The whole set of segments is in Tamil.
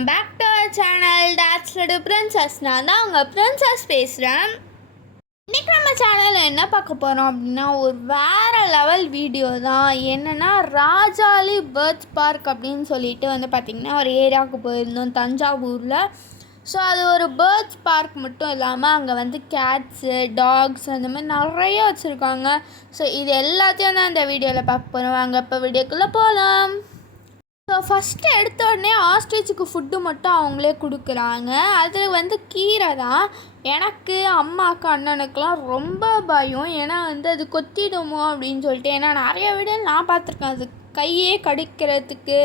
Welcome back to our channel dots little princess. நான் தான் உங்கள் பிரின்சஸ் பேசுகிறேன். இன்றைக்கி நம்ம சேனலில் என்ன பார்க்க போகிறோம் அப்படின்னா ஒரு வேறு லெவல் வீடியோ தான். என்னென்னா ராஜாளி பேர்ட்ஸ் பார்க் அப்படின்னு சொல்லிட்டு பார்த்திங்கன்னா ஒரு ஏரியாவுக்கு போயிருந்தோம் தஞ்சாவூரில். ஸோ அது ஒரு பேர்ட்ஸ் பார்க் மட்டும் இல்லாமல் அங்கே கேட்ஸு, டாக்ஸ் அந்த மாதிரி நிறைய வச்சுருக்காங்க. ஸோ இது எல்லாத்தையும் தான் இந்த வீடியோவில் பார்க்க போகிறோம். வாங்க இப்போ வீடியோக்குள்ளே போகலாம். ஸோ ஃபஸ்ட்டு எடுத்த உடனே ஆஸ்ட்ரிச்சுக்கு ஃபுட்டு மட்டும் அவங்களே கொடுக்குறாங்க. அதில் கீரை தான். எனக்கு, அம்மாவுக்கு, அண்ணனுக்கெலாம் ரொம்ப பயம். ஏன்னா அது கொத்திடுமோ அப்படின்னு சொல்லிட்டு. ஏன்னா நிறைய வீடியோ நான் பார்த்துருக்கேன், அது கையே கடிக்கிறதுக்கு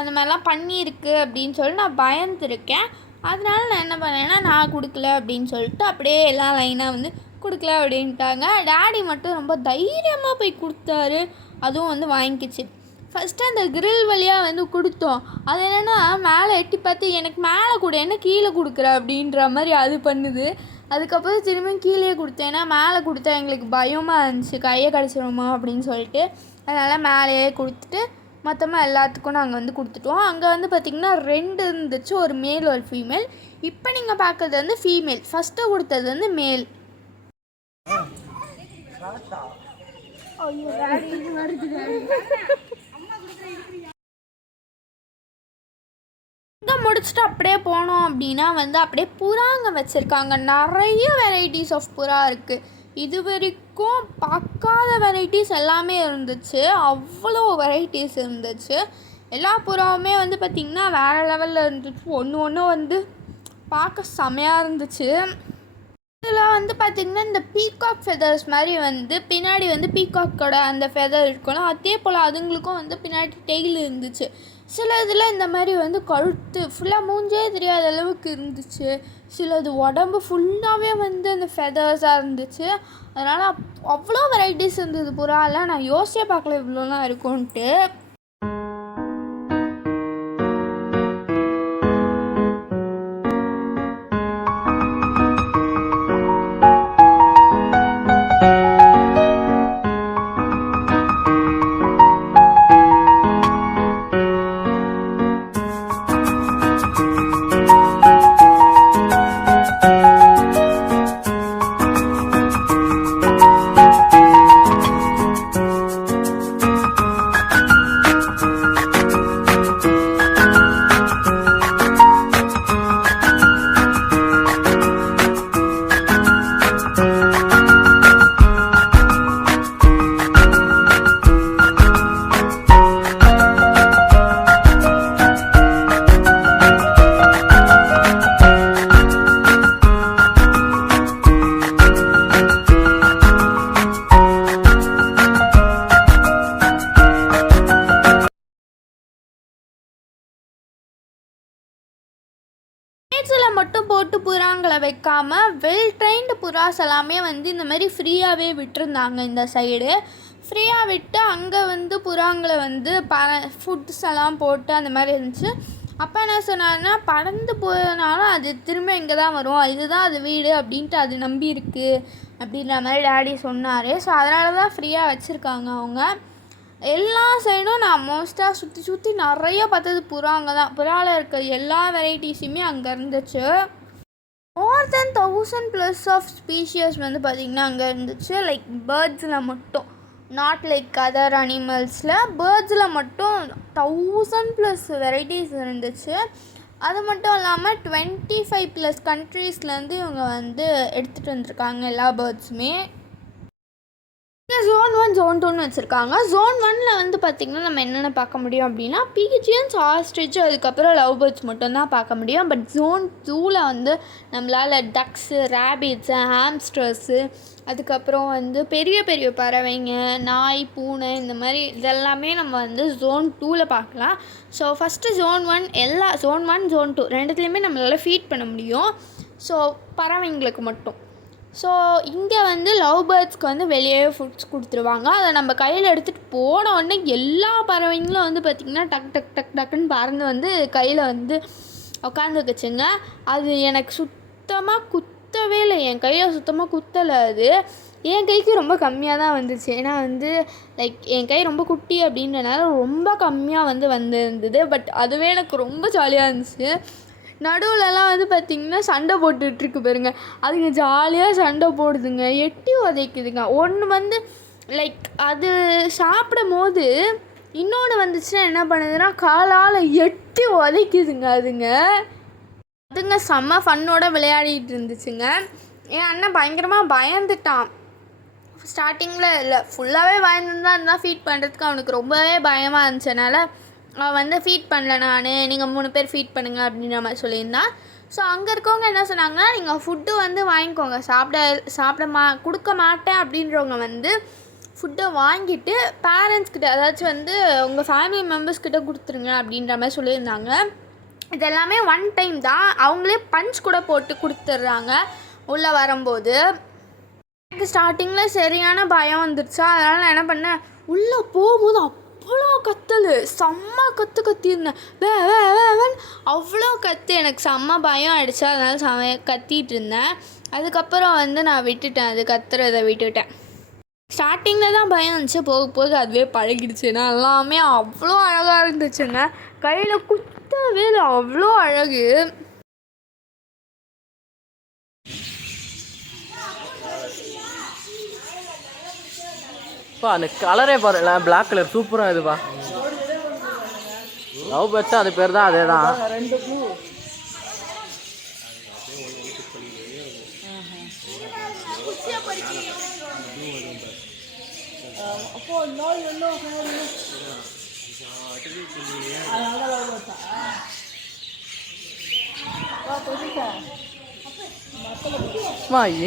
அந்த மாதிரிலாம் பண்ணியிருக்கு அப்படின்னு சொல்லி நான் பயந்துருக்கேன். அதனால நான் என்ன பண்ணேன்னா நான் கொடுக்கல அப்படின்னு சொல்லிட்டு அப்படியே எல்லாம் லைனாக கொடுக்கல அப்படின்ட்டாங்க. டேடி மட்டும் ரொம்ப தைரியமாக போய் கொடுத்தாரு. அதுவும் வாங்கிக்கிச்சு. ஃபஸ்ட்டு அந்த கிரில் வழியாக கொடுத்தோம். அது என்னென்னா மேலே எட்டி பார்த்து எனக்கு மேலே கூட என்ன கீழே கொடுக்குற அப்படின்ற மாதிரி அது பண்ணுது. அதுக்கப்புறம் திரும்பியும் கீழே கொடுத்தேன். ஏன்னா மேலே கொடுத்தா எங்களுக்கு பயமாக இருந்துச்சு, கையை கடிச்சிடுமா அப்படின்னு சொல்லிட்டு. அதனால் மேலேயே கொடுத்துட்டு மொத்தமாக எல்லாத்துக்கும் நாங்கள் கொடுத்துட்டோம். அங்கே பார்த்திங்கன்னா 2 இருந்துச்சு, ஒரு மேல் ஒரு ஃபீமேல். இப்போ நீங்கள் பார்க்குறது ஃபீமேல். ஃபஸ்ட்டு கொடுத்தது மேல். இங்கே முடிச்சுட்டு அப்படியே போனோம் அப்படின்னா அப்படியே புறாங்க வச்சுருக்காங்க. நிறைய வெரைட்டிஸ் ஆஃப் புறா இருக்குது. இது வரைக்கும் பார்க்காத வெரைட்டிஸ் எல்லாமே இருந்துச்சு. அவ்வளோ வெரைட்டிஸ் இருந்துச்சு. எல்லா புறாவுமே பார்த்திங்கன்னா வேறு லெவலில் இருந்துச்சு. ஒன்று பார்க்க செமையாக இருந்துச்சு. இதில் பார்த்திங்கன்னா இந்த பீகாக் ஃபெதர்ஸ் மாதிரி பின்னாடி பீகாக்கோட அந்த ஃபெதர் இருக்கணும். அதே போல் அதுங்களுக்கும் பின்னாடி டெய்ல் இருந்துச்சு. சில இதில் இந்த மாதிரி கழுத்து ஃபுல்லாக மூஞ்சே தெரியாத அளவுக்கு இருந்துச்சு. சிலது உடம்பு ஃபுல்லாகவே அந்த ஃபெதர்ஸாக இருந்துச்சு. அதனால் அவ்வளோ வெரைட்டிஸ் இருந்தது புறாவில். நான் யோசிச்சே பார்க்கல இவ்வளோலாம் இருக்கும்ன்ட்டு. மட்டும் போட்டு புறாங்களை வைக்காமல் வெல் ட்ரெயின்டு புறாஸ் எல்லாமே இந்த மாதிரி ஃப்ரீயாகவே விட்டுருந்தாங்க. இந்த சைடு ஃப்ரீயாக விட்டு அங்கே புறாங்களை ஃபுட்ஸ் எல்லாம் போட்டு அந்த மாதிரி இருந்துச்சு. அப்போ என்ன சொன்னாங்கன்னா பறந்து போனாலும் அது திரும்ப இங்கே தான் வரும், இதுதான் அது வீடு அப்படின்ட்டு அது நம்பி இருக்குது அப்படின்ற மாதிரி டேடி சொன்னார். ஸோ அதனால தான் ஃப்ரீயாக வச்சுருக்காங்க அவங்க. எல்லா சைடும் நான் மோஸ்ட்டாக சுற்றி நிறைய பார்த்தது புறாங்க தான். புறாவில் இருக்க எல்லா வெரைட்டிஸுமே அங்கே இருந்துச்சு. மோர் தென் 1000+ ஆஃப் ஸ்பீஷியஸ் பார்த்திங்கன்னா அங்கே இருந்துச்சு. லைக் பேர்ட்ஸில் மட்டும், நாட் லைக் அதர் அனிமல்ஸில், பேர்ட்ஸில் மட்டும் 1000+ வெரைட்டிஸ் இருந்துச்சு. அது மட்டும் இல்லாமல் 25+ கண்ட்ரீஸ்லேருந்து இவங்க எடுத்துகிட்டு வந்திருக்காங்க எல்லா பேர்ட்ஸுமே. Zone 1, Zone 2ன்னு வச்சுருக்காங்க. Zone 1ல் பார்த்திங்கன்னா நம்ம என்னென்ன பார்க்க முடியும் அப்படின்னா பீஜியன்ஸ், ஆஸ்ட்ரிச், அதுக்கப்புறம் லவ் பேர்ட்ஸ் மட்டும்தான் பார்க்க முடியும். பட் Zone 2ல் நம்மளால் டக்ஸு, ரேபிட்ஸு, ஹாம்ஸ்டர்ஸு, அதுக்கப்புறம் பெரிய பெரிய பறவைங்க, நாய், பூனை, இந்த மாதிரி இதெல்லாமே நம்ம Zone 2ல் பார்க்கலாம். So first Zone 1 Zone 1, Zone 2 ரெண்டுத்துலேயுமே நம்மளால் ஃபீட் பண்ண முடியும். ஸோ பறவைங்களுக்கு மட்டும். ஸோ இங்கே லவ் பேர்ட்ஸ்க்கு வெளியே ஃபுட்ஸ் கொடுத்துருவாங்க. அதை நம்ம கையில் எடுத்துகிட்டு போன உடனே எல்லா பறவைங்களும் பார்த்திங்கன்னா டக்குன்னு பறந்து கையில் உட்காந்துக்குச்சுங்க. அது எனக்கு சுத்தமாக குத்தவே இல்லை, என் கையில் சுத்தமாக குத்தலை. என் கைக்கு ரொம்ப கம்மியாக தான் வந்துச்சு. ஏன்னா வந்து லைக் என் கை ரொம்ப குட்டி அப்படின்றனால ரொம்ப கம்மியாக வந்திருந்தது. பட் அதுவே எனக்கு ரொம்ப ஜாலியாக இருந்துச்சு. நடுவுலலாம் வந்து பார்த்திங்கன்னா சண்டை போட்டுட்ருக்கு பாருங்க, அதுங்க ஜாலியாக சண்டை போடுதுங்க, எட்டி உதைக்குதுங்க. ஒன்று லைக் அது சாப்பிடும் போது இன்னொன்று வந்துச்சுன்னா என்ன பண்ணுதுன்னா காலால் எட்டி உதைக்குதுங்க. அதுங்க செம்ம ஃபன்னோட விளையாடிட்டு இருந்துச்சுங்க. என் அண்ணன் பயங்கரமாக பயந்துட்டான். ஸ்டார்டிங்கில் இல்லை, ஃபுல்லாகவே பயந்துதான் இருந்தால் ஃபீட் பண்ணுறதுக்கு அவனுக்கு ரொம்பவே பயமாக இருந்துச்சனால அவன் ஃபீட் பண்ணல. நீங்கள் 3 பேர் ஃபீட் பண்ணுங்கள் அப்படின்ற மாதிரி சொல்லியிருந்தான். ஸோ அங்கே இருக்கவங்க என்ன சொன்னாங்கன்னா, நீங்கள் ஃபுட்டு வாங்கிக்கோங்க, கொடுக்க மாட்டேன் அப்படின்றவங்க ஃபுட்டை வாங்கிட்டு பேரண்ட்ஸ்கிட்ட அதாச்சும் உங்கள் ஃபேமிலி மெம்பர்ஸ்கிட்ட கொடுத்துருங்க அப்படின்ற மாதிரி சொல்லியிருந்தாங்க. இது எல்லாமே 1 டைம் தான், அவங்களே பஞ்ச் கூட போட்டு கொடுத்துட்றாங்க உள்ளே வரும்போது. எனக்கு ஸ்டார்டிங்கில் சரியான பயம் வந்துடுச்சா, அதனால் நான் என்ன பண்ணேன், உள்ளே போகும்போது அவ்வளோ கத்தல், செம்ம கத்தியிருந்தேன். வேன் அவ்வளோ எனக்கு செம்ம பயம் ஆகிடுச்சு. அதனால் கத்திகிட்டு இருந்தேன். அதுக்கப்புறம் நான் விட்டுட்டேன், அது கத்துறதை விட்டுட்டேன். ஸ்டார்டிங்கில் தான் பயம் இருந்துச்சு, போக போக அதுவே பழகிடுச்சு. நான் எல்லாமே அவ்வளோ அழகாக இருந்துச்சுங்க, கையில் குத்தவே அவ்வளோ அழகு. அந்த கலரே பாருங்களா, பிளாக் கலர் சூப்பராக இதுப்பா. லவ் பேர்ட்ஸ் அது பேர் தான், அதே தான்.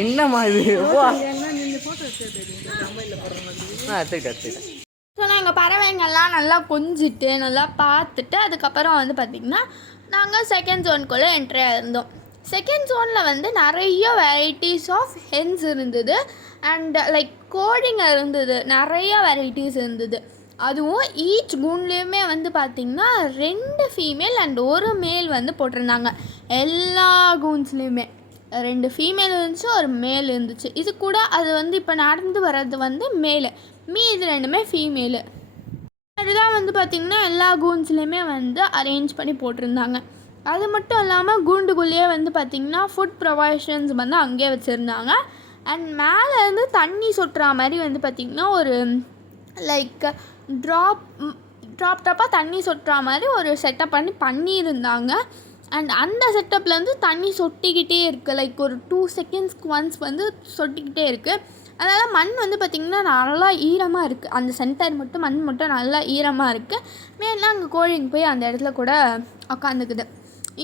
என்னம்மா இது? ஸோ நாங்கள் பறவைங்கள்லாம் நல்லா கொஞ்சிட்டு நல்லா பார்த்துட்டு அதுக்கப்புறம் பார்த்திங்கன்னா நாங்கள் செகண்ட் ஜோனுக்குள்ளே என்ட்ரி ஆகிருந்தோம். செகண்ட் ஜோனில் நிறைய வெரைட்டிஸ் ஆஃப் ஹென்ஸ் இருந்தது அண்ட் லைக் கோழிங்க இருந்தது, நிறைய வெரைட்டிஸ் இருந்தது. அதுவும் ஈச் கூன்லேயுமே பார்த்திங்கன்னா 2 ஃபீமேல் அண்ட் 1 மேல் போட்டிருந்தாங்க. எல்லா கூன்ஸ்லேயுமே 2 ஃபீமேல் இருந்துச்சு, 1 மேல் இருந்துச்சு. இது கூட அது இப்போ நடந்து வர்றது மேலு, மீது 2மே ஃபீமேலு. அதுதான் பார்த்திங்கன்னா எல்லா கூன்ஸ்லேயுமே அரேஞ்ச் பண்ணி போட்டிருந்தாங்க. அது மட்டும் இல்லாமல் கூண்டுக்குள்ளேயே பார்த்திங்கன்னா ஃபுட் ப்ரொவைஷன்ஸ் அங்கேயே வச்சுருந்தாங்க. அண்ட் மேலே தண்ணி சொட்டுற மாதிரி பார்த்திங்கன்னா ஒரு லைக் ட்ராப்பாக தண்ணி சொட்டுற மாதிரி ஒரு செட்டப் பண்ணியிருந்தாங்க. அண்ட் அந்த செட்டப்லேருந்து தண்ணி சொட்டிக்கிட்டே இருக்குது, லைக் ஒரு 2 செகண்ட்ஸ்க்கு ஒன்ஸ் சொட்டிக்கிட்டே இருக்குது. அதனால் மண் பார்த்திங்கன்னா நல்லா ஈரமாக இருக்குது, அந்த சென்டர் மட்டும் மண் மட்டும் நல்லா ஈரமாக இருக்குது. மேலே அங்கே கோழிங்க போய் அந்த இடத்துல கூட உக்காந்துக்குது.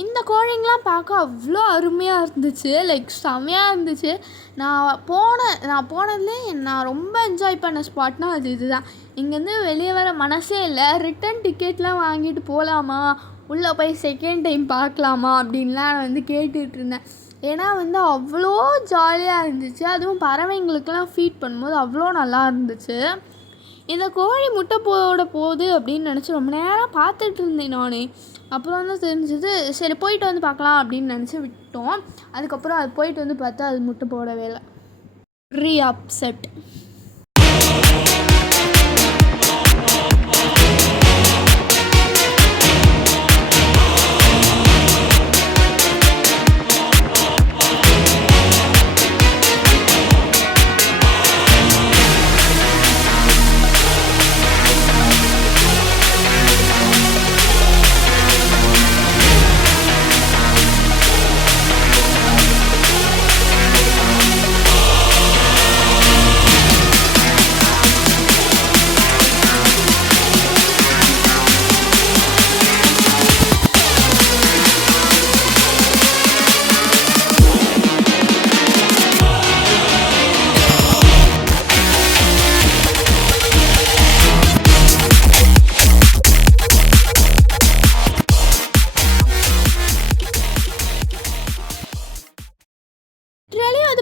இந்த கோழிங்கெலாம் பார்க்க அவ்வளோ அருமையாக இருந்துச்சு, லைக் செம்மையாக இருந்துச்சு. நான் போனதுலேயே நான் ரொம்ப என்ஜாய் பண்ண ஸ்பாட்னால் இதுதான். இங்கேருந்து வெளியே வர மனசே இல்லை. ரிட்டன் டிக்கெட்லாம் வாங்கிட்டு போகலாமா, உள்ளே போய் செகண்ட் டைம் பார்க்கலாமா அப்படின்லாம் நான் கேட்டுட்டு இருந்தேன். ஏன்னா அவ்வளோ ஜாலியாக இருந்துச்சு. அதுவும் பறவைங்களுக்கெல்லாம் ஃபீட் பண்ணும்போது அவ்வளோ நல்லா இருந்துச்சு. இந்த கோழி முட்டை போட போகுது அப்படின்னு நினச்சி ரொம்ப நேரம் பார்த்துட்டு இருந்தேன் நான். அப்புறம் தெரிஞ்சது, சரி போயிட்டு பார்க்கலாம் அப்படின்னு நினச்சி விட்டோம். அதுக்கப்புறம் அது போயிட்டு பார்த்தா அது முட்டை போடவே இல்லை. அப்செட்.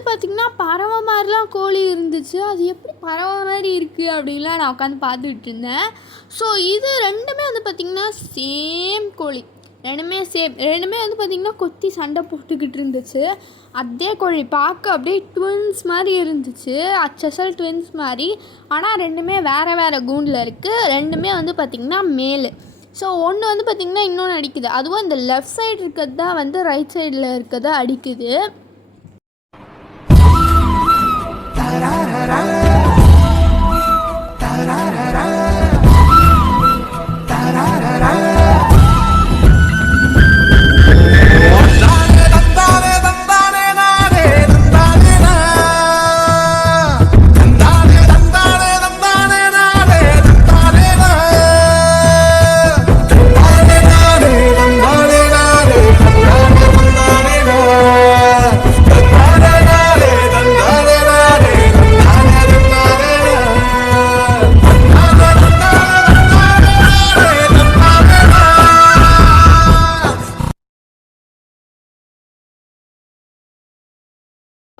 பார்த்திங்கன்னா பறவை மாதிரிலாம் கோழி இருந்துச்சு. அது எப்படி பறவை மாதிரி இருக்குது அப்படின்லாம் நான் உட்காந்து பார்த்துக்கிட்டு இருந்தேன். ஸோ இது 2மே பார்த்திங்கன்னா சேம் கோழி, ரெண்டுமே சேம். ரெண்டுமே வந்து பார்த்திங்கன்னா கொத்தி சண்டை போட்டுக்கிட்டு இருந்துச்சு. அதே கோழி பார்க்க அப்படியே ட்வின்ஸ் மாதிரி இருந்துச்சு, அச்சசல் ட்வின்ஸ் மாதிரி. ஆனால் ரெண்டுமே வேறு வேறு கூண்டில் இருக்குது. ரெண்டுமே வந்து பார்த்திங்கன்னா மேலு. ஸோ ஒன்று வந்து பார்த்திங்கன்னா இன்னொன்று அடிக்குது. அதுவும் இந்த லெஃப்ட் சைடு இருக்கிறது தான் வந்து ரைட் சைடில் இருக்கிறத அடிக்குது.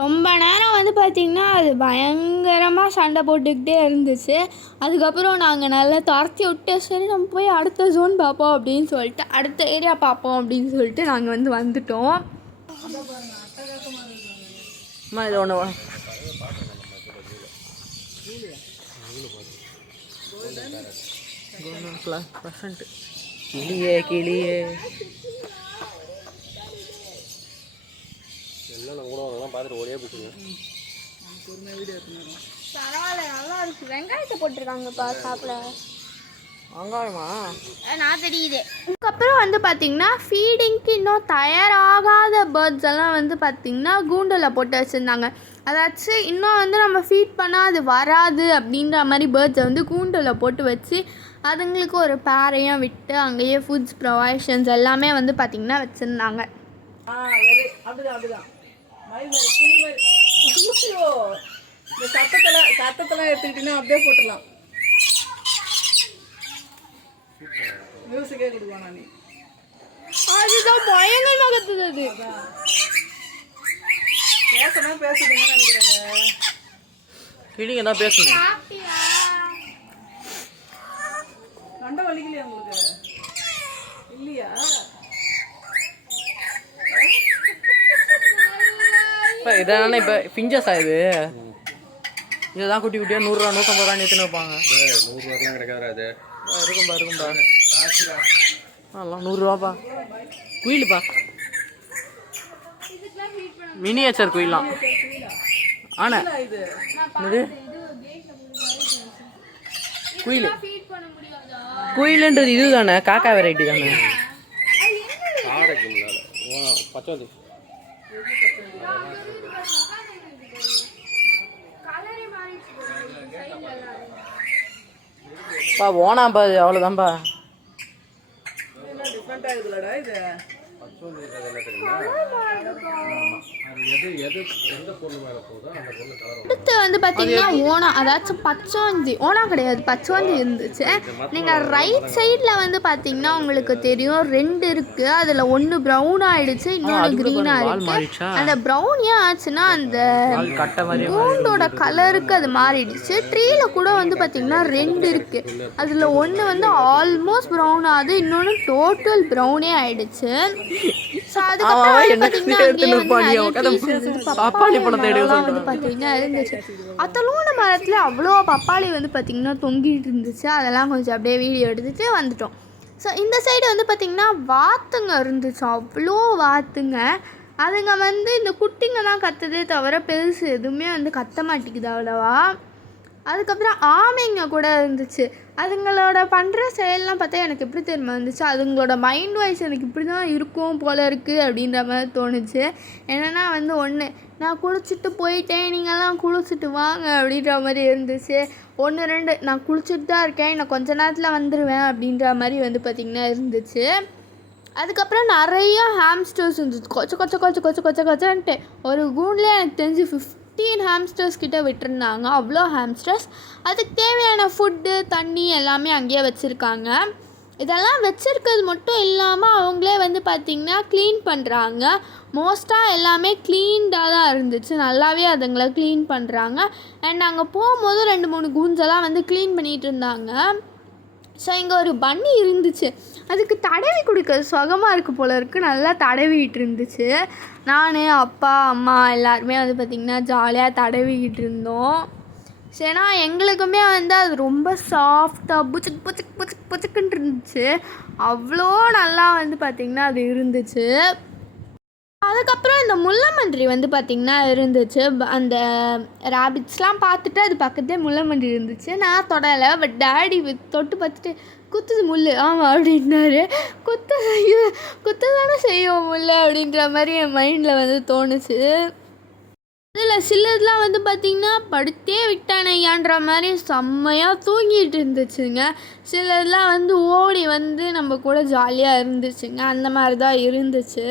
ரொம்ப நேரம் வந்து பார்த்திங்கன்னா அது பயங்கரமாக சண்டை போட்டுக்கிட்டே இருந்துச்சு. அதுக்கப்புறம் நாங்கள் நல்லா துரத்தி விட்டு சரி நம்ம போய் அடுத்த ஜோன் பார்ப்போம் அப்படின்னு சொல்லிட்டு, அடுத்த ஏரியா பார்ப்போம் அப்படின்னு சொல்லிட்டு நாங்கள் வந்து வந்துட்டோம். இது ஒன்று கிளியே கிளியே பரவாயில்ல, நல்லா இருக்கு. வெங்காயத்தை போட்டிருக்காங்கப்பா சாப்பிட. வெங்காயமா? நான் தெரியுது. அதுக்கப்புறம் வந்து பார்த்திங்கன்னா ஃபீடிங்க்கு இன்னும் தயாராகாத பேர்ட்ஸ் எல்லாம் வந்து பார்த்திங்கன்னா கூண்டில் போட்டு வச்சுருந்தாங்க. அதாச்சும் இன்னும் வந்து நம்ம ஃபீட் பண்ணால் அது வராது அப்படின்ற மாதிரி பேர்ட்ஸை வந்து கூண்டில் போட்டு வச்சு அதுங்களுக்கு ஒரு பேரையும் விட்டு அங்கேயே ஃபுட்ஸ் ப்ரொவைஷன்ஸ் எல்லாமே வந்து பார்த்திங்கன்னா வச்சுருந்தாங்க. இந்த சத்தத்தெல்லாம் எடுத்துக்கிட்டீங்கன்னா அப்படியே போட்டுடலாம். மியூசிக்கே கொடுப்பானா நீ? அதுதான் பயங்கரமாக கத்துது. அது பேசணும் பேசுதுன்னு நினைக்கிறாங்க. கிளிங்க தான் பேசுங்க. கண்ட வலிக்கலையா உங்களுக்கு? இல்லையா? இதான இப்போ பிஞ்சஸா இது? இதுதான் குட்டி குட்டியாக 100 ரூபா 150 ரூபா எடுத்துன்னு வைப்பாங்க. 100 ரூபாய்க்குலாம் கிடைக்காதா? அது இருக்கும்பா இருக்கும்பா. அதெல்லாம் 100 ரூபாப்பா. குயிலுப்பா, மினியேச்சர் குயிலாம். ஆனா இது குயில். குயிலுன்றது இது தானே, காக்கா வெரைட்டி தானே. பச்சை பா ஓனாம்பா, அது அவ்வளோதான்ப்பா. டிஃப்ரெண்டா இருக்குல்லடா இது. அடுத்து வந்து பார்த்தீங்கன்னா ஓனா, அதாச்சும் பச்சோந்தி. ஓனா கிடையாது, பச்சோந்தி இருந்துச்சு. நீங்கள் ரைட் சைடில் வந்து பார்த்தீங்கன்னா உங்களுக்கு தெரியும் 2 இருக்குது. அதில் ஒன்று ப்ரௌன் ஆகிடுச்சு, இன்னொன்று க்ரீனாக இருக்குது. அந்த ப்ரௌன் ஏன் ஆச்சுன்னா அந்த கூண்டோட கலருக்கு அது மாறிடுச்சு. ட்ரீயில் கூட வந்து பார்த்தீங்கன்னா 2 இருக்குது. அதில் ஒன்று வந்து ஆல்மோஸ்ட் ப்ரௌன் ஆகுது, இன்னொன்று டோட்டல் ப்ரௌனே ஆகிடுச்சு. ஸோ அதுக்கப்புறம் வந்து பார்த்தீங்கன்னா இருந்துச்சு. அத்தலூன மரத்தில் அவ்வளோ பப்பாளி வந்து பார்த்திங்கன்னா தொங்கிட்டு இருந்துச்சு. அதெல்லாம் கொஞ்சம் அப்படியே வீடியோ எடுத்துகிட்டு வந்துட்டோம். ஸோ இந்த சைடு வந்து பார்த்திங்கன்னா வாத்துங்க இருந்துச்சு, அவ்வளோ வாத்துங்க. அதுங்க வந்து இந்த குட்டிங்க தான் கத்துதே தவிர பெருசு எதுவுமே வந்து கத்த மாட்டேங்குது அவ்வளோவா. அதுக்கப்புறம் ஆமைங்க கூட இருந்துச்சு. அதுங்களோட பண்ணுற செயல்லாம் பார்த்தா எனக்கு எப்படி தெரியுமா இருந்துச்சு, அதுங்களோட மைண்ட் வைஸ் எனக்கு இப்படி தான் இருக்கும் போல இருக்குது அப்படின்ற மாதிரி தோணுச்சு. என்னென்னா வந்து ஒன்று, நான் குளிச்சுட்டு போயிட்டேன், நீங்கள்லாம் குளிச்சுட்டு வாங்க அப்படின்ற மாதிரி இருந்துச்சு. 1 2 நான் குளிச்சுட்டு தான் இருக்கேன், நான் கொஞ்ச நேரத்தில் வந்துடுவேன் அப்படின்ற மாதிரி வந்து பார்த்திங்கன்னா இருந்துச்சு. அதுக்கப்புறம் நிறையா ஹாம்ஸ்டர்ஸ் இருந்துச்சு, கொச்சன்ட்டு. ஒரு கூண்டில் எனக்கு தெரிஞ்சு 15 ஹாம்ஸ்டர்ஸ் கிட்ட விட்டுருந்தாங்க, அவ்வளோ ஹாம்ஸ்டர்ஸ். அதுக்கு தேவையான ஃபுட்டு தண்ணி எல்லாமே அங்கேயே வச்சுருக்காங்க. இதெல்லாம் வச்சுருக்கிறது மட்டும் இல்லாமல் அவங்களே வந்து பார்த்திங்கன்னா க்ளீன் பண்ணுறாங்க. மோஸ்ட்டாக எல்லாமே க்ளீன்டாக தான் இருந்துச்சு, நல்லாவே அதுங்களை க்ளீன் பண்ணுறாங்க. அண்ட் அங்கே போகும்போது 2 3 கூண்ட்ஸெல்லாம் வந்து க்ளீன் பண்ணிகிட்டு இருந்தாங்க. ஸோ இங்கே ஒரு பன்னி இருந்துச்சு, அதுக்கு தடவி கொடுக்க சுகமாக இருக்குது போல இருக்குது, நல்லா தடவிக்கிட்டு இருந்துச்சு. நான் அப்பா அம்மா எல்லாருமே வந்து பார்த்திங்கன்னா ஜாலியாக தடவிக்கிட்டு இருந்தோம். சரினா எங்களுக்குமே வந்து அது ரொம்ப சாஃப்டாக புச்சுக்கு புச்சுக்கு புச்சுக்கு புச்சுக்குன்ட்டு இருந்துச்சு. அவ்வளோ நல்லா வந்து பார்த்திங்கன்னா அது இருந்துச்சு. அதுக்கப்புறம் இந்த முள்ளமன்றி வந்து பார்த்திங்கன்னா இருந்துச்சு. அந்த ரேபிட்ஸ்லாம் பார்த்துட்டு அது பக்கத்தே முள்ளமன்றி இருந்துச்சு. நான் தொடலை, பட் டேடி தொட்டு பார்த்துட்டு குத்துது முள், ஆமாம் அப்படின்னாரு. குத்து தானே செய்வோம் முள் அப்படின்ற மாதிரி என் மைண்டில் வந்து தோணுச்சு. அதில் சிலதுலாம் வந்து பார்த்திங்கன்னா படுத்தே விட்டானையான்ற மாதிரி செம்மையாக தூங்கிட்டு இருந்துச்சுங்க. சிலதுலாம் வந்து ஓடி வந்து நம்ம கூட ஜாலியாக இருந்துச்சுங்க. அந்த மாதிரி தான் இருந்துச்சு.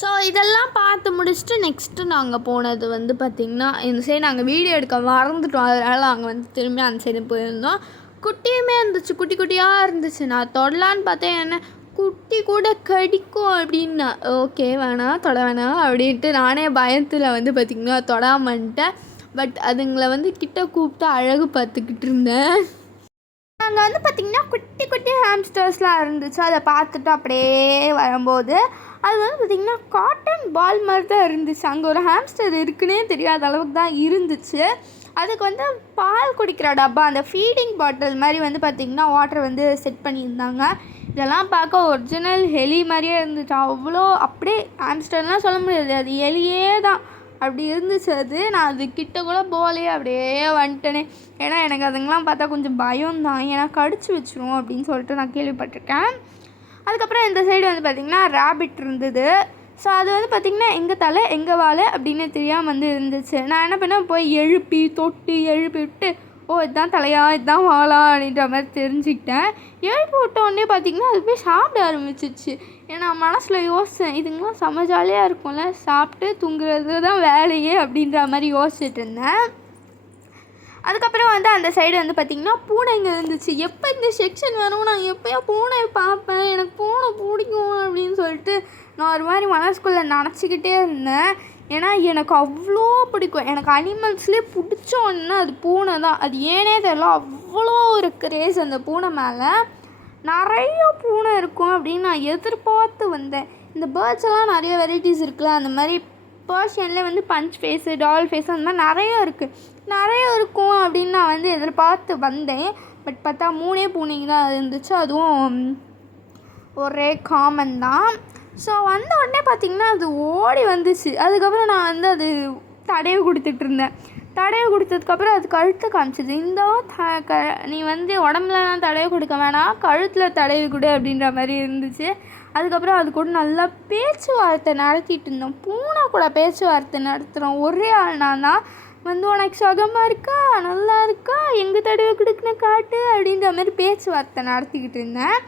ஸோ இதெல்லாம் பார்த்து முடிச்சுட்டு நெக்ஸ்ட்டு நாங்கள் போனது வந்து பார்த்திங்கன்னா இந்த சைடு நாங்கள் வீடியோ எடுக்க மறந்துட்டோம். அதனால் நாங்கள் வந்து திரும்பி அந்த சைடு போயிருந்தோம். குட்டியுமே இருந்துச்சு, குட்டி குட்டியாக இருந்துச்சு. நான் தொடலான்னு பார்த்தேன், என்ன குட்டி கூட கடிக்கும் அப்படின்னா ஓகே வேணாம் தொட வேணாம் அப்படின்ட்டு நானே பயத்தில் வந்து பார்த்திங்கன்னா தொடாமன்ட்டேன். பட் அதுங்களை வந்து கிட்ட கூப்பிட்டு அழகு பார்த்துக்கிட்டு இருந்தேன். அங்கே வந்து பார்த்திங்கன்னா குட்டி குட்டி ஹாம்ஸ்டர்ஸ்லாம் இருந்துச்சு. அதை பார்த்துட்டு அப்படியே வரும்போது அது வந்து பார்த்திங்கன்னா காட்டன் பால் மாதிரி தான் இருந்துச்சு. அங்கே ஒரு ஹாம்ஸ்டர் இருக்குன்னே தெரியாத அளவுக்கு தான் இருந்துச்சு. அதுக்கு வந்து பால் குடிக்கிற டப்பா, அந்த ஃபீடிங் பாட்டில் மாதிரி வந்து பார்த்திங்கன்னா வாட்டர் வந்து செட் பண்ணியிருந்தாங்க. இதெல்லாம் பார்க்க ஒரிஜினல் எலி மாதிரியே இருந்துச்சு. அவ்வளோ அப்படியே ஹாம்ஸ்டர்லாம் சொல்ல முடியாது, அது எலியே தான் அப்படி இருந்துச்சு. அது நான் அது கிட்ட கூட போகலையே, அப்படியே வந்துட்டேனே. ஏன்னா எனக்கு அதுங்கெலாம் பார்த்தா கொஞ்சம் பயம் தான், ஏன்னா கடிச்சு வச்சிரும் அப்படின்னு சொல்லிட்டு நான் கேள்விப்பட்டிருக்கேன். அதுக்கப்புறம் இந்த சைடு வந்து பார்த்திங்கன்னா ரேபிட் இருந்தது. ஸோ அது வந்து பார்த்திங்கன்னா எங்கள் தலை எங்கள் வாழை அப்படின்னு தெரியாமல் வந்து இருந்துச்சு. நான் என்ன பண்ணேன், போய் எழுப்பி தொட்டு எழுப்பி விட்டு ஓ இதுதான் தலையா இதுதான் வாழா அப்படின்ற மாதிரி தெரிஞ்சுக்கிட்டேன். எழுப்பி விட்ட உடனே பார்த்திங்கன்னா அது போய் சாப்பிட ஆரம்பிச்சிச்சு. ஏன்னா மனசில் யோசித்தேன், இதுங்களாம் செம்ம ஜாலியாக இருக்கும்ல, சாப்பிட்டு தூங்குறது தான் வேலையே அப்படின்ற மாதிரி யோசிச்சுட்டு இருந்தேன். அதுக்கப்புறம் வந்து அந்த சைடு வந்து பார்த்திங்கன்னா பூனைங்க இருந்துச்சு. எப்போ இந்த செக்ஷன் வரும் நான் எப்போயோ பூனை பார்ப்பேன், எனக்கு பூனை பிடிக்கும் அப்படின்னு சொல்லிட்டு நான் ஒரு மாதிரி மனசுக்குள்ளே நினச்சிக்கிட்டே இருந்தேன். ஏன்னா எனக்கு அவ்வளோ பிடிக்கும். எனக்கு அனிமல்ஸ்லேயே பிடிச்ச ஒன்று அது பூனை தான். அது ஏனே தெரியல, அவ்வளோ ஒரு கிரேஸ் அந்த பூனை மேலே. நிறைய பூனை இருக்கும் அப்படின்னு நான் எதிர்பார்த்து வந்தேன். இந்த பேர்ட்ஸ் எல்லாம் நிறைய வெரைட்டிஸ் இருக்குல்ல, அந்த மாதிரி பர்ஷியன்லேயே வந்து பஞ்ச் ஃபேஸு, டால் ஃபேஸு அந்த மாதிரி நிறைய இருக்கும் அப்படின்னு நான் வந்து எதிர்பார்த்து வந்தேன். பட் பார்த்தா 3 பூனைங்க தான் இருந்துச்சு, அதுவும் ஒரே காமன் தான். ஸோ வந்த உடனே பார்த்திங்கன்னா அது ஓடி வந்துச்சு. அதுக்கப்புறம் நான் வந்து அது தடவி கொடுத்துட்ருந்தேன். தடவி கொடுத்ததுக்கப்புறம் அது கழுத்தை காமிச்சிது. இந்த நீ வந்து உடம்புலலாம் தடவி கொடுக்க வேணாம், கழுத்தில் தடவி கொடு அப்படின்ற மாதிரி இருந்துச்சு. அதுக்கப்புறம் அது கூட நல்லா பேச்சுவார்த்தை நடத்திட்டு இருந்தோம். பூனை கூட பேச்சுவார்த்தை நடத்துகிறோம் ஒரே ஆள் நான் தான். வந்து உனக்கு சுகமாக இருக்கா, நல்லா இருக்கா, எங்கே தடவை கொடுக்குன்னு காட்டு அப்படின்ற மாதிரி பேச்சுவார்த்தை நடத்திக்கிட்டு இருந்தேன்.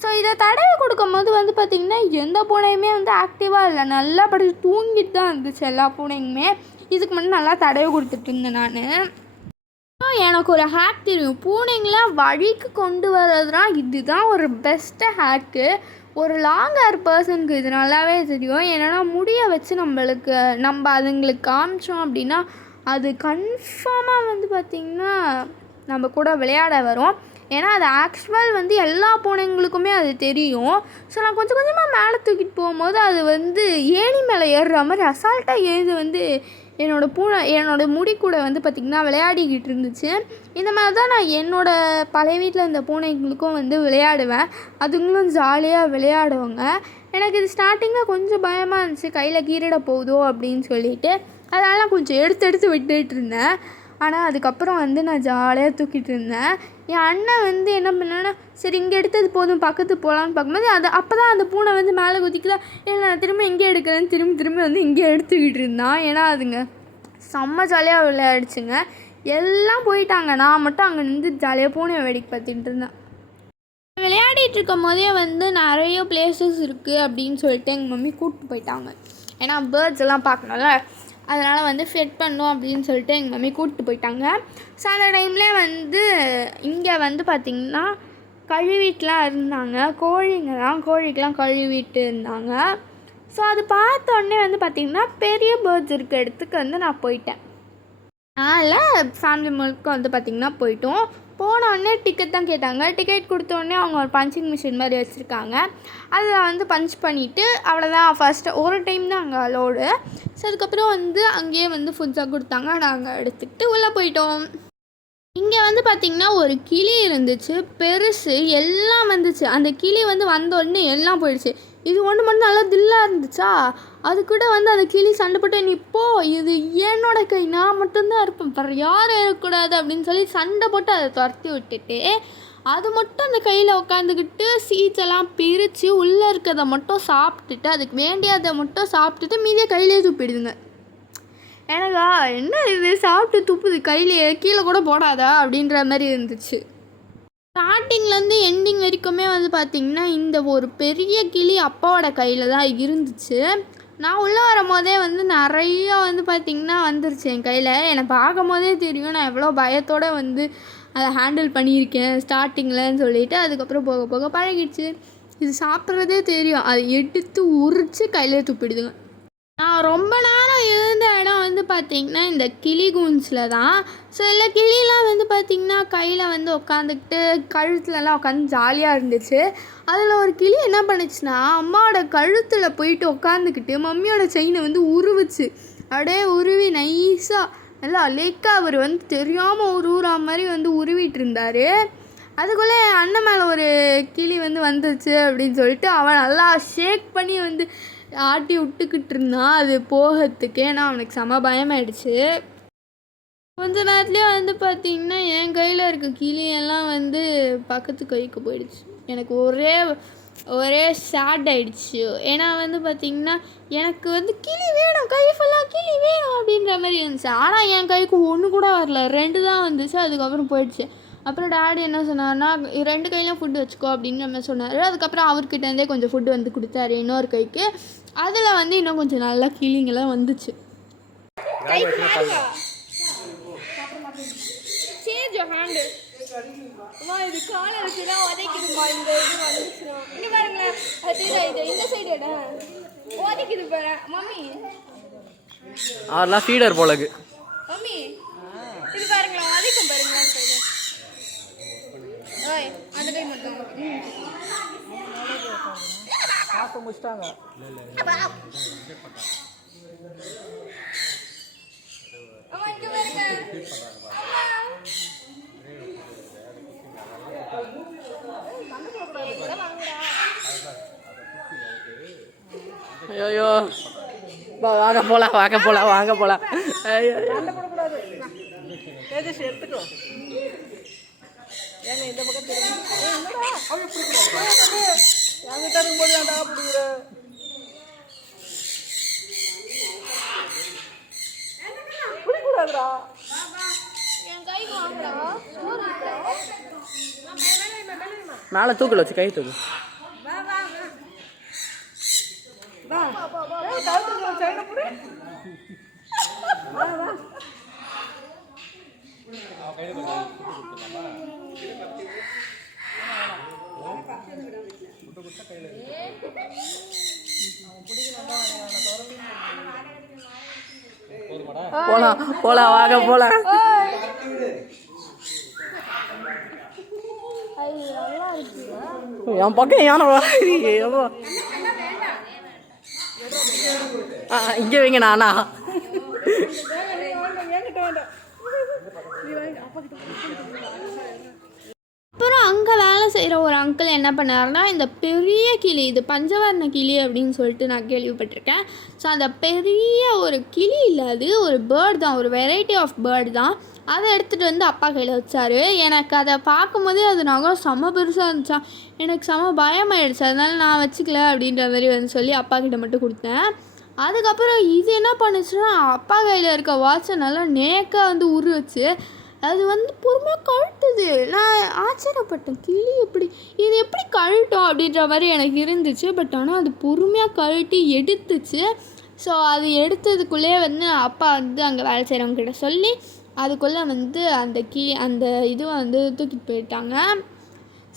ஸோ இதை தடவை கொடுக்கும் போது வந்து பார்த்திங்கன்னா எந்த பூனையுமே வந்து ஆக்டிவாக இல்லை, நல்லா படுத்து தூங்கிட்டு தான் இருந்துச்சு எல்லா பூனையுமே. இதுக்கு முன்னாடி நல்லா தடவை கொடுத்துட்டு இருந்தேன் நான். எனக்கு ஒரு ஹேக் தெரியும், பூனைங்களாம் வழிக்கு கொண்டு வர்றதுனா இதுதான் ஒரு பெஸ்ட்டு ஹேக்கு. ஒரு லாங் ஹேர் பர்சனுக்கு இது நல்லாவே தெரியும். ஏன்னா முடியை வச்சு நம்ம அதுங்களுக்கு காமிச்சோம் அப்படின்னா அது கன்ஃபார்மாக வந்து பார்த்திங்கன்னா நம்ம கூட விளையாட வரும். ஏன்னா அது ஆக்சுவல் வந்து எல்லா பூனைங்களுக்குமே அது தெரியும். ஸோ நான் கொஞ்சம் கொஞ்சமாக மேலே தூக்கிட்டு போகும்போது அது வந்து ஏணி மேலே ஏறுற மாதிரி அசால்ட்டாக ஏறி வந்து என்னோடய முடி கூட வந்து பார்த்திங்கன்னா விளையாடிக்கிட்டு இருந்துச்சு. இந்த மாதிரி தான் நான் என்னோடய பழைய வீட்டில் இந்த பூனைங்களுக்கும் வந்து விளையாடுவேன். அதுங்களும் ஜாலியாக விளையாடுவாங்க. எனக்கு இது ஸ்டார்டிங்கில் கொஞ்சம் பயமாக இருந்துச்சு, கையில் கீறிட போகுதோ அப்படின்னு சொல்லிட்டு. அதனால் நான் கொஞ்சம் எடுத்து விட்டுட்டு இருந்தேன். ஆனால் அதுக்கப்புறம் வந்து நான் ஜாலியாக தூக்கிட்டு இருந்தேன். என் அண்ணன் வந்து என்ன பண்ணேன்னா, சரி இங்கே எடுத்தது போதும் பக்கத்துக்கு போகலான்னு பார்க்கும்போது அப்போ தான் அந்த பூனை வந்து மேலே குதிக்கலாம், இல்லை நான் திரும்ப இங்கே எடுக்கிறேன்னு திரும்பி வந்து இங்கே எடுத்துக்கிட்டு இருந்தான். ஏன்னா அதுங்க செம்ம ஜாலியாக விளையாடிச்சுங்க. எல்லாம் போயிட்டாங்க, நான் மட்டும் அங்கே நின்று ஜாலியாக பூனை வேடிக்கை பார்த்துட்டு இருந்தேன். விளையாடிட்டு இருக்கும் போதே வந்து நிறைய பிளேசஸ் இருக்குது அப்படின்னு சொல்லிட்டு எங்கள் மம்மி கூப்பிட்டு போயிட்டாங்க. ஏன்னா பேர்ட்ஸ் எல்லாம் பார்க்கணும்ல, அதனால் வந்து ஃபெட் பண்ணோம் அப்படின்னு சொல்லிட்டு எங்கள் மம்மி கூப்பிட்டு போயிட்டாங்க. ஸோ அந்த டைம்லேயே வந்து இங்கே வந்து பார்த்திங்கன்னா கழுவிட்டுலாம் இருந்தாங்க, கோழிக்கெலாம் கழுவிட்டு இருந்தாங்க. ஸோ அது பார்த்த உடனே வந்து பார்த்திங்கன்னா பெரிய பேர்ட்ஸ் இருக்க இடத்துக்கு வந்து நான் போயிட்டேன். அதனால் ஃபேமிலி முழுக்க வந்து பார்த்திங்கன்னா போயிட்டோம். போனோடனே டிக்கெட் தான் கேட்டாங்க. டிக்கெட் கொடுத்தோடனே அவங்க ஒரு பஞ்சிங் மிஷின் மாதிரி வச்சுருக்காங்க. அதில் வந்து பஞ்ச் பண்ணிவிட்டு அவ்வளோதான். ஃபஸ்ட்டு ஒரு டைம் தான் அங்கே அலோடு. ஸோ அதுக்கப்புறம் வந்து அங்கேயே வந்து ஃபுட்ஸாக கொடுத்தாங்க. நாங்கள் எடுத்துக்கிட்டு உள்ளே போயிட்டோம். இங்கே வந்து பார்த்திங்கன்னா ஒரு கிளி இருந்துச்சு, பெருசு, எல்லாம் வந்துச்சு. அந்த கிளி வந்து வந்த உடனே எல்லாம் போயிடுச்சு. இது ஒன்று மட்டும் நல்லா தில்லாக இருந்துச்சா, அது கூட வந்து அந்த கிளி சண்டை போட்டு நீ போ, இது என்னோட கை, நான் மட்டும்தான் இருப்பேன், வேறு யாரும் இருக்கக்கூடாது அப்படின்னு சொல்லி சண்டை போட்டு அதை துரத்தி விட்டுட்டு அது மட்டும் அந்த கையில் உட்காந்துக்கிட்டு சீச்செல்லாம் பிரித்து உள்ளே இருக்கிறத மட்டும் சாப்பிட்டுட்டு அதுக்கு வேண்டியதை மட்டும் சாப்பிட்டுட்டு மீதியை கையிலே துப்பிடுதுங்க. எனக்கா என்ன இது சாப்பிட்டு துப்புது கையிலேயே, கீழே கூட போடாதா அப்படின்ற மாதிரி இருந்துச்சு. ஸ்டார்டிங்லேருந்து எண்டிங் வரைக்குமே வந்து பார்த்திங்கன்னா இந்த ஒரு பெரிய கிளி அப்பாவோட கையில் தான் இருந்துச்சு. நான் உள்ளே வரும்போதே வந்து நிறையா வந்து பார்த்திங்கன்னா வந்துருச்சு என் கையில். என்னை பார்க்கும் போதே தெரியும் நான் எவ்வளோ பயத்தோடு வந்து அதை ஹேண்டில் பண்ணியிருக்கேன் ஸ்டார்டிங்கில்னு சொல்லிவிட்டு. அதுக்கப்புறம் போக போக பழகிடுச்சு. இது சாப்பிட்றதே தெரியும், அதை எடுத்து உரித்து கையிலே துப்பிடுதுங்க. நான் ரொம்ப நேரம் இருந்த இடம் வந்து பார்த்திங்கன்னா இந்த கிளி கூன்ஸில் தான். ஸோ இல்லை கிளிலாம் வந்து பார்த்திங்கன்னா கையில் வந்து உட்காந்துக்கிட்டு கழுத்துலலாம் உட்காந்து ஜாலியாக இருந்துச்சு. அதில் ஒரு கிளி என்ன பண்ணுச்சுன்னா அம்மாவோட கழுத்தில் போயிட்டு உட்காந்துக்கிட்டு மம்மியோட செயினை வந்து உருவிச்சு. அப்படியே உருவி நைஸாக நல்லா லேக்காக அவர் வந்து தெரியாமல் உருவுற மாதிரி வந்து உருவிட்டு இருந்தார். அதுக்குள்ளே என் அண்ணன் மேலே ஒரு கிளி வந்து வந்துச்சு அப்படின்னு சொல்லிட்டு அவன் நல்லா ஷேக் பண்ணி வந்து ஆட்டி விட்டுக்கிட்டு இருந்தான் அது போகிறதுக்கு. ஏன்னா அவனுக்கு செம பயமாயிடுச்சு. கொஞ்ச நேரத்துலேயே வந்து பார்த்திங்கன்னா என் கையில் இருக்க கிளியெல்லாம் வந்து பக்கத்து கைக்கு போயிடுச்சு. எனக்கு ஒரே சேட் ஆகிடுச்சு. ஏன்னா வந்து பார்த்திங்கன்னா எனக்கு வந்து கிளி வேணும், கை ஃபுல்லாக கிளி வேணும் அப்படின்ற மாதிரி இருந்துச்சு. ஆனால் என் கைக்கு ஒன்று கூட வரல, 2 தான் வந்துச்சு. அதுக்கப்புறம் போயிடுச்சு. அப்புறம் டாடி என்ன சொன்னார்னா 2 கையிலையும் ஃபுட்டு வச்சுக்கோ அப்படின்னு நம்ம சொன்னார். அதுக்கப்புறம் அவர்கிட்டேருந்தே கொஞ்சம் ஃபுட்டு வந்து கொடுத்தாரு இன்னொரு கைக்கு. அதில் வந்து இன்னும் கொஞ்சம் நல்லா கிளிங்கெல்லாம் வந்துச்சு. இது காலை இருக்குன்னா உதைக்குதுமா, இந்த இது வந்துச்சுன்னா இங்கே பாருங்களேன், அது இது இந்த சைடு இடம் உதைக்குது பாரு மம்மி. அதெல்லாம் ஃபீடர் போலக்கு மம்மி இது பாருங்களேன், உதைக்கும் பாருங்களேன் சைடு. ஓய் அந்த கை மட்டும் சாப்பிட்டு முடிச்சிட்டாங்க. ஐயோ வாங்க போலாம் வாங்க போலாம். எடுத்துக்கோ. ஏங்க இந்த பக்கம் என்கிட்ட இருக்கும்போது ஏன்டா பிடிக்கிற? பிடிக்கூடாதுடா. மேலே தூக்கல வச்சு கை தூக்கு. போலாம் வாங்க போலாம். என் பக்கம் யானை இங்கே வைங்க நானா. அப்புறம் அங்கே வேலை செய்கிற ஒரு அங்கிள் என்ன பண்ணாருன்னா இந்த பெரிய கிளி, இது பஞ்சவர்ண கிளி அப்படின்னு சொல்லிட்டு நான் கேள்விப்பட்டிருக்கேன். ஸோ அந்த பெரிய ஒரு கிளி இல்லை, அது ஒரு பேர்ட் தான், ஒரு வெரைட்டி ஆஃப் பேர்டு தான். அதை எடுத்துகிட்டு வந்து அப்பா கையில் வச்சார். எனக்கு அதை பார்க்கும்போதே அது நகம் செம்ம பெருசாக இருந்துச்சா, எனக்கு செம்ம பயமாயிடுச்சு. அதனால நான் வச்சுக்கல அப்படின்ற மாதிரி வந்து சொல்லி அப்பா கிட்ட மட்டும் கொடுத்தேன். அதுக்கப்புறம் இது என்ன பண்ணுச்சுன்னா அப்பா கையில் இருக்க வாட்சை நல்லா நேக்காக வந்து உருவச்சு அது வந்து பொறுமையாக கழட்டுது. நான் ஆச்சரியப்பட்டேன், கிளி இது எப்படி கழட்டும் அப்படின்ற மாதிரி எனக்கு இருந்துச்சு. பட் ஆனால் அது பொறுமையாக கழட்டி எடுத்துச்சு. ஸோ அது எடுத்ததுக்குள்ளே வந்து அப்பா வந்து அங்கே வேலை செய்கிறவங்ககிட்ட சொல்லி அதுக்குள்ளே வந்து அந்த இதுவை வந்து தூக்கிட்டு போயிட்டாங்க.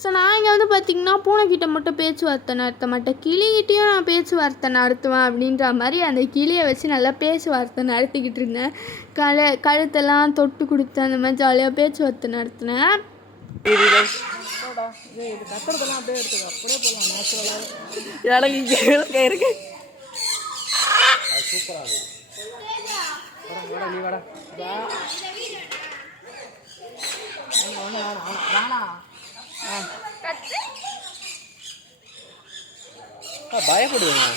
ஸோ நான் இங்கே வந்து பார்த்திங்கன்னா பூனைக்கிட்ட மட்டும் பேச்சுவார்த்தை நடத்த மாட்டேன், கிளிகிட்டையும் நான் பேச்சுவார்த்தை நடத்துவேன் அப்படின்ற மாதிரி அந்த கிளியை வச்சு நல்லா பேச்சுவார்த்தை நடத்திக்கிட்டு இருந்தேன். கழுத்தெல்லாம் தொட்டு கொடுத்து அந்த மாதிரி ஜாலியாக பேச்சுவார்த்தை நடத்தினேன். போடா இது கத்துறதெல்லாம் அப்படியே எடுத்துக்கோ, அப்படியே போடலாம் நேச்சுரலாக. எனக்கு இங்கே இருக்கு. அது சூப்பராக இருக்குது. வாடா நீ வாடா. பயப்படுவேங்க.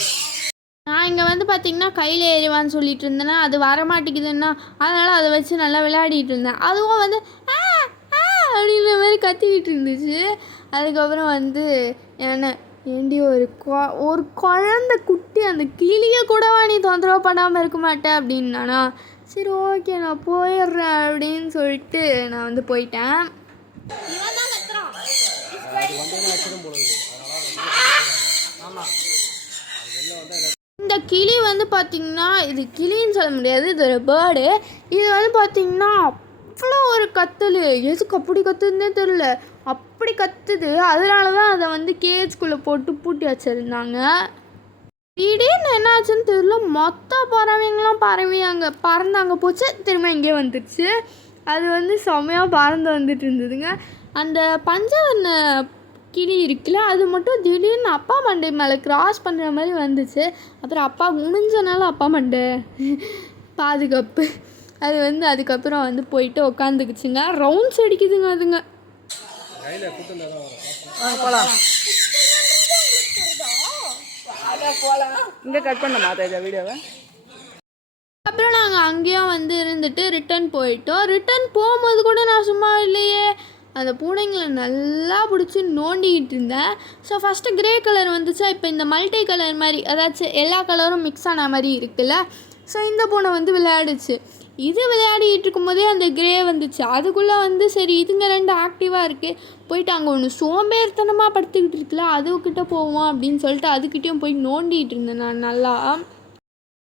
நான் இங்கே வந்து பார்த்தீங்கன்னா கையில் ஏறிவான்னு சொல்லிட்டு இருந்தேன்னா அது வரமாட்டேங்குதுன்னா அதனால் அதை வச்சு நல்லா விளையாடிட்டு இருந்தேன். அதுவும் வந்து ஆ ஆ அப்படின்ற மாதிரி கத்திக்கிட்டு இருந்துச்சு. அதுக்கப்புறம் வந்து என்ன ஏண்டி ஒரு குழந்தை குட்டி அந்த கிளியை கூடவா நீ தொந்தரவு பண்ணாமல் இருக்க மாட்டேன் அப்படின்னானா, சரி ஓகே நான் போயிடுறேன் அப்படின்னு சொல்லிட்டு நான் வந்து போயிட்டேன். இந்த கிளி வந்து பார்த்திங்கன்னா இது கிளின்னு சொல்ல முடியாது, இது ஒரு பேர்டு. இது வந்து பார்த்திங்கன்னா அவ்வளோ ஒரு கத்தல், எதுக்கு அப்படி கத்துதுன்னே தெரில, அப்படி கத்துது. அதனால தான் அதை வந்து கேஜ்குள்ளே போட்டு பூட்டி வச்சுருந்தாங்க. திடீர்னு என்ன ஆச்சுன்னு தெரியல, மொத்த பறவைங்களாம் அங்கே பறந்தாங்க போச்சு, திரும்ப இங்கே வந்துடுச்சு. அது வந்து செம்மையாக பறந்து வந்துட்டு இருந்ததுங்க. அந்த பஞ்சவர்ண கிளி இருக்குல்ல, அது மட்டும் திடீர்னு அப்பா மண்டை மேலே கிராஸ் பண்ணுற மாதிரி வந்துச்சு. அப்புறம் அப்பா முடிஞ்சனால அப்பா மண்டை பாதுகாப்பு அது வந்து அதுக்கப்புறம் வந்து போயிட்டு உக்காந்துக்குச்சுங்க. ரவுண்ட்ஸ் அடிக்குதுங்க அதுங்க. போகலாம் இங்கே கட் பண்ண தேஜா வீடியோவை. அப்புறம் நாங்கள் அங்கேயும் வந்து இருந்துட்டு ரிட்டன் போயிட்டோம். ரிட்டன் போகும்போது கூட நான் சும்மா இல்லையே, அந்த பூனைங்களை நல்லா பிடிச்சி நோண்டிக்கிட்டு இருந்தேன். ஸோ ஃபஸ்ட்டு க்ரே கலர் வந்துச்சா, இப்போ இந்த மல்டி கலர் மாதிரி அதாச்சும் எல்லா கலரும் மிக்ஸ் ஆன மாதிரி இருக்குல்ல. ஸோ இந்த பூனை வந்து விளையாடுச்சு. இது விளையாடிட்டு இருக்கும்போதே அந்த க்ரே வந்துச்சு. அதுக்குள்ளே வந்து சரி இதுங்க ரெண்டு ஆக்டிவாக இருக்குது, போயிட்டு அங்கே ஒன்று சோம்பேறித்தனமாக படுத்துக்கிட்டு இருக்குல்ல அதுக்கிட்ட போவோம் அப்படின்னு சொல்லிட்டு அதுக்கிட்டேயும் போய் நோண்டிகிட்டு இருந்தேன் நான் நல்லா.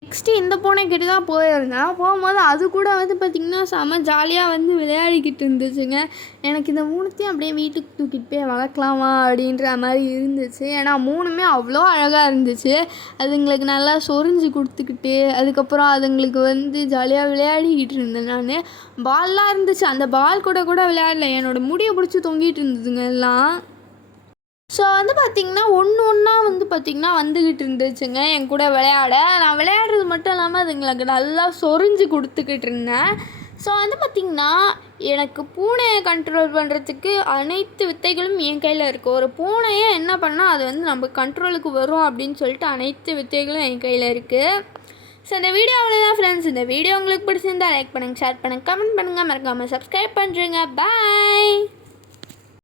நெக்ஸ்ட்டு இந்த பூனைக்கிட்ட தான் போயிருந்தேன். போகும்போது அது கூட வந்து பார்த்திங்கன்னா செம்ம ஜாலியாக வந்து விளையாடிக்கிட்டு இருந்துச்சுங்க. எனக்கு இந்த மூணுத்தையும் அப்படியே வீட்டுக்கு தூக்கிட்டு போய் வளர்க்கலாமா அப்படின்ற மாதிரி இருந்துச்சு. ஏன்னா மூணுமே அவ்வளோ அழகாக இருந்துச்சு. அதுங்களுக்கு நல்லா சொரிஞ்சு கொடுத்துக்கிட்டு அதுக்கப்புறம் அதுங்களுக்கு வந்து ஜாலியாக விளையாடிக்கிட்டு இருந்தேன் நான். பால்லாம் இருந்துச்சு, அந்த பால் கூட விளையாடல, என்னோடய முடியை பிடிச்சி தொங்கிட்டு இருந்ததுங்க எல்லாம். ஸோ வந்து பார்த்திங்கன்னா ஒன்றா வந்து பார்த்திங்கன்னா வந்துக்கிட்டு இருந்துச்சுங்க என் கூட விளையாட. நான் விளையாடுறது மட்டும் இல்லாமல் அதுங்களுக்கு நல்லா சொரிஞ்சு கொடுத்துக்கிட்டு இருந்தேன். ஸோ வந்து பார்த்திங்கன்னா எனக்கு பூனையை கண்ட்ரோல் பண்ணுறதுக்கு அனைத்து வித்தைகளும் என் கையில் இருக்குது. ஒரு பூனையை என்ன பண்ணால் அது வந்து நம்ம கண்ட்ரோலுக்கு வரும் அப்படின்னு சொல்லிட்டு அனைத்து வித்தைகளும் என் கையில் இருக்குது. ஸோ இந்த வீடியோ அவ்வளோதான் ஃப்ரெண்ட்ஸ். இந்த வீடியோ உங்களுக்கு பிடிச்சிருந்தா லைக் பண்ணுங்கள், ஷேர் பண்ணுங்கள், கமெண்ட் பண்ணுங்கள், மறக்காமல் சப்ஸ்கிரைப் பண்ணுறேங்க. பாய்.